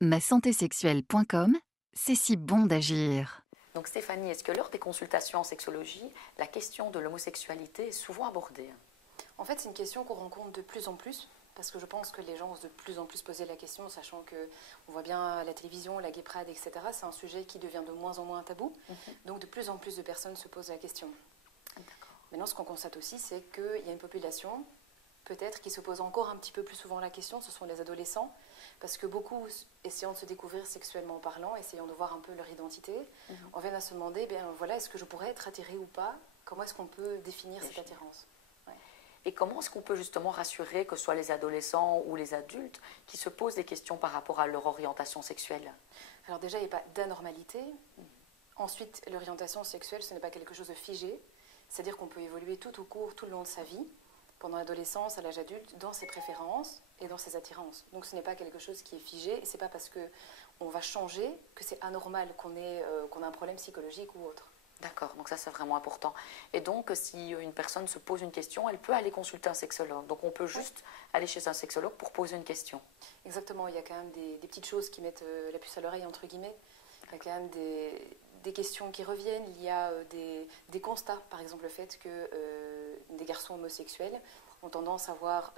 Masantésexuelle.com, c'est si bon d'agir. Donc Stéphanie, est-ce que lors des consultations en sexologie, la question de l'homosexualité est souvent abordée? En fait, c'est une question qu'on rencontre de plus en plus, parce que je pense que les gens osent de plus en plus poser la question, sachant que on voit bien à la télévision, la gay pride, etc. C'est un sujet qui devient de moins en moins tabou, donc de plus en plus de personnes se posent la question. Maintenant, ce qu'on constate aussi, c'est qu'il y a une population, peut-être, qui se pose encore un petit peu plus souvent la question, ce sont les adolescents, parce que beaucoup, essayant de se découvrir sexuellement parlant, essayant de voir un peu leur identité, on vient à se demander, voilà, est-ce que je pourrais être attirée ou pas? Comment est-ce qu'on peut définir cette attirance? Et comment est-ce qu'on peut justement rassurer que ce soit les adolescents ou les adultes qui se posent des questions par rapport à leur orientation sexuelle? Alors déjà, il n'y a pas d'anormalité. Ensuite, l'orientation sexuelle, ce n'est pas quelque chose de figé. C'est-à-dire qu'on peut évoluer tout au cours, tout le long de sa vie, pendant l'adolescence, à l'âge adulte, dans ses préférences et dans ses attirances. Donc ce n'est pas quelque chose qui est figé, et ce n'est pas parce qu'on va changer que c'est anormal, qu'on a un problème psychologique ou autre. D'accord, donc ça c'est vraiment important. Et donc si une personne se pose une question, elle peut aller consulter un sexologue. Donc on peut juste aller chez un sexologue pour poser une question. Exactement, il y a quand même des petites choses qui mettent la puce à l'oreille, entre guillemets. Il y a quand même des questions qui reviennent, il y a des constats, par exemple le fait que des garçons homosexuels ont tendance à avoir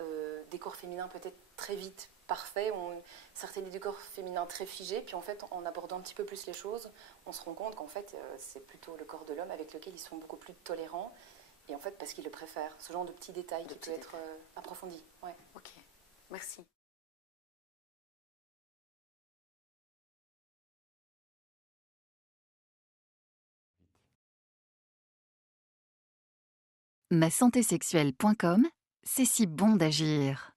des corps féminins peut-être très vite parfaits, ont certaines idées du corps féminin très figées, puis en fait en abordant un petit peu plus les choses, on se rend compte qu'en fait c'est plutôt le corps de l'homme avec lequel ils sont beaucoup plus tolérants, et en fait parce qu'ils le préfèrent, ce genre de petits détails qui peut être approfondi. Ouais. Ok, merci. Masantésexuelle.com, c'est si bon d'agir.